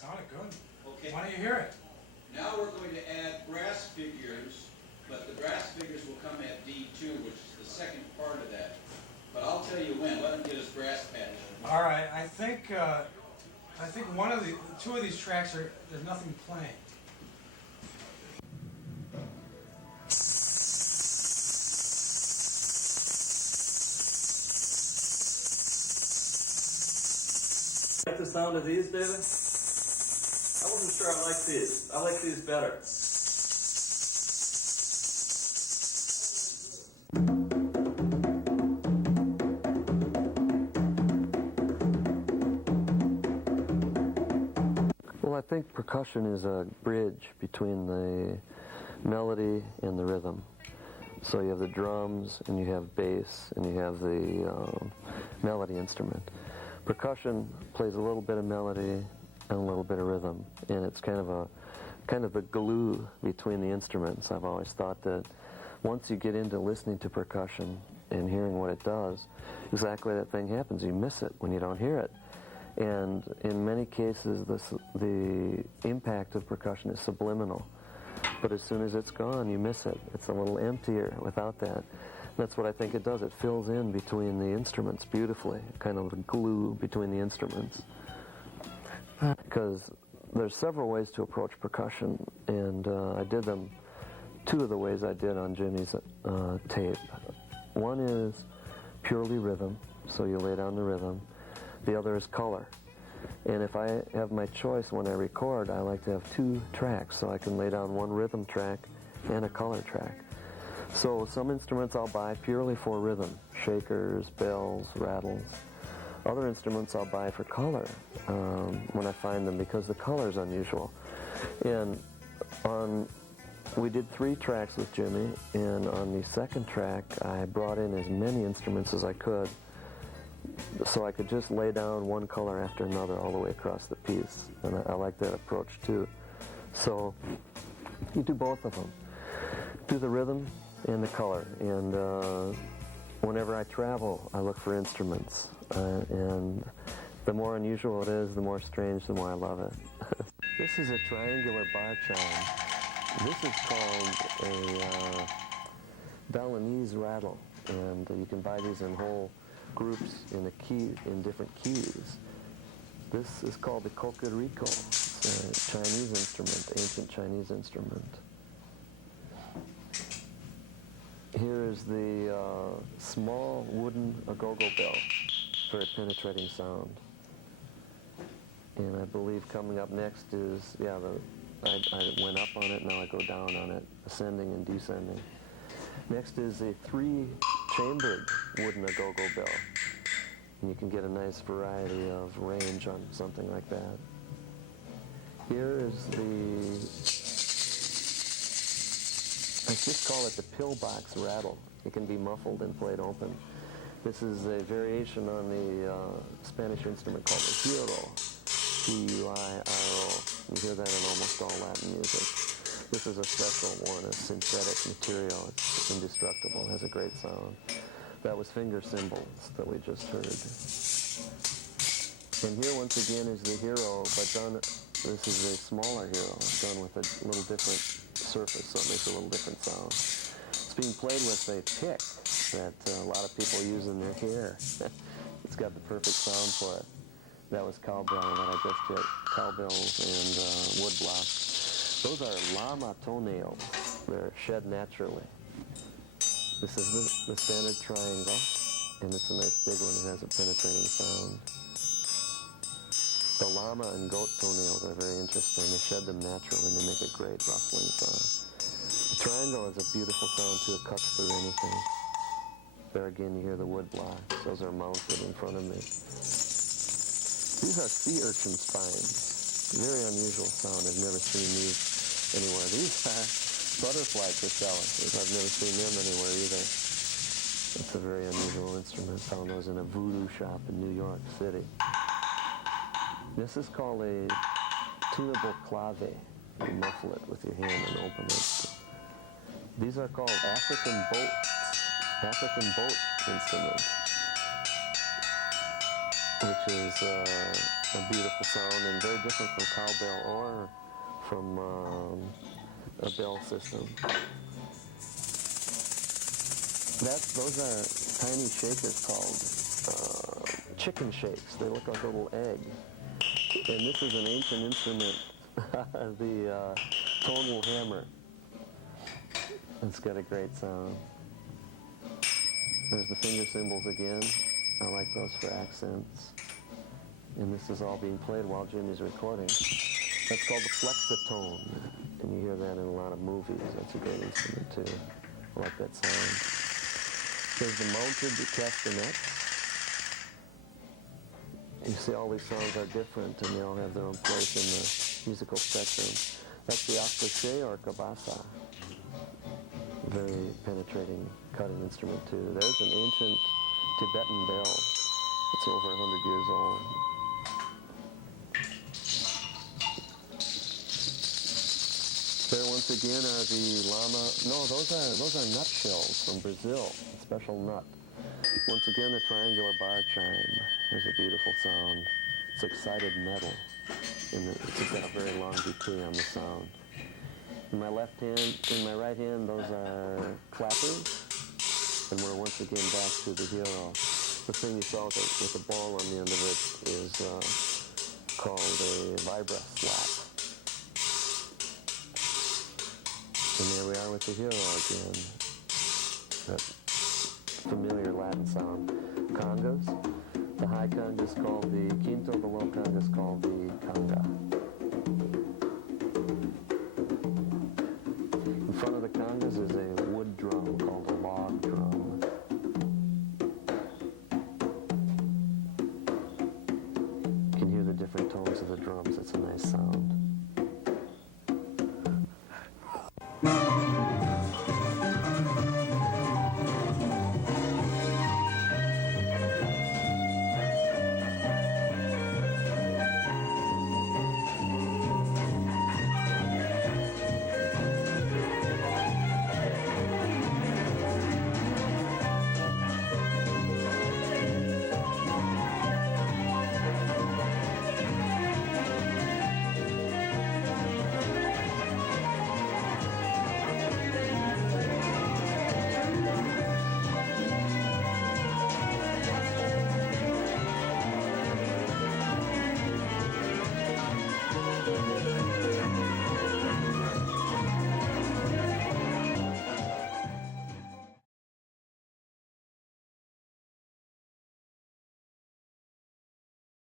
sounded good. Okay. Why don't you hear it? Now we're going to add brass figures, but the brass figures will come at D2, which is the second part of that. But I'll tell you when. Let him get his brass pad. All right. I think two of these tracks there's nothing playing. Like the sound of these, David? I wasn't sure I liked these. I like these better. Well, I think percussion is a bridge between the melody and the rhythm. So you have the drums, and you have bass, and you have the melody instrument. Percussion plays a little bit of melody and a little bit of rhythm, and it's kind of the glue between the instruments. I've always thought that once you get into listening to percussion and hearing what it does, exactly that thing happens. You miss it when you don't hear it. And in many cases, the impact of percussion is subliminal. But as soon as it's gone, you miss it. It's a little emptier without that. That's what I think it does. It fills in between the instruments beautifully, kind of the glue between the instruments. Because there's several ways to approach percussion, and I did them, two of the ways I did on Jimmy's tape. One is purely rhythm, so you lay down the rhythm. The other is color. And if I have my choice when I record, I like to have two tracks, so I can lay down one rhythm track and a color track. So some instruments I'll buy purely for rhythm, shakers, bells, rattles. Other instruments I'll buy for color when I find them, because the color is unusual. And we did 3 tracks with Jimmy, and on the second track I brought in as many instruments as I could, so I could just lay down one color after another all the way across the piece. And I like that approach too. So you do both of them. Do the rhythm and the color. And whenever I travel, I look for instruments. And the more unusual it is, the more strange, the more I love it. This is a triangular bar chime. This is called a Balinese rattle. And you can buy these in whole groups in different keys. This is called the kokoriko. It's a Chinese instrument, ancient Chinese instrument. Here is the small wooden agogo bell, very penetrating sound. And I believe coming up next is, I went up on it, now I go down on it, ascending and descending. Next is a 3-chambered wooden agogo bell. And you can get a nice variety of range on something like that. Here is I just call it the pillbox rattle. It can be muffled and played open. This is a variation on the Spanish instrument called the hiro, H-U-I-R-O. You hear that in almost all Latin music. This is a special one, a synthetic material. It's indestructible, has a great sound. That was finger cymbals that we just heard. And here once again is the hero, but done, this is a smaller hero, done with a little different surface, so it makes a little different sound. It's being played with a pick that a lot of people use in their hair. It's got the perfect sound for it. That was cowbell that I just hit, cowbells and wood blocks. Those are llama toenails. They're shed naturally. This is the standard triangle, and it's a nice big one. It has a penetrating sound. The llama and goat toenails are very interesting. They shed them naturally, and they make a great rustling sound. The triangle is a beautiful sound, too. It cuts through anything. There again, you hear the wood blocks. Those are mounted in front of me. These are sea urchin spines. Very unusual sound. I've never seen these anywhere. These are butterfly chrysalis. I've never seen them anywhere either. It's a very unusual instrument. Found those in a voodoo shop in New York City. This is called a tunable clave. You muffle it with your hand and open it. These are called African boat instruments, which is a beautiful sound and very different from cowbell or from a bell system. Those are tiny shakers called chicken shakes. They look like a little egg. And this is an ancient instrument, the tonal hammer. It's got a great sound. There's the finger cymbals again. I like those for accents. And this is all being played while Jimmy's recording. That's called the flexitone. And you hear that in a lot of movies. That's a great instrument too. I like that sound. There's the mounted castanets. You see all these sounds are different and they all have their own place in the musical spectrum. That's the octochet or kabasa. Very penetrating cutting instrument too. There's an ancient Tibetan bell. It's over 100 years old. There once again are the llama. No, those are nutshells from Brazil. A special nut. Once again, the triangular bar chime. There's a beautiful sound. It's excited metal. And it's got a very long decay on the sound. In my right hand, those are clappers. And we're once again back to the hero. The thing you saw with the ball on the end of it is called a vibra slap. And there we are with the hero again. That familiar Latin sound. Congas. The high conga is called the quinto, the low conga is called the conga. In front of the congas is a wood drum called a log drum. You can hear the different tones of the drums. It's a nice sound.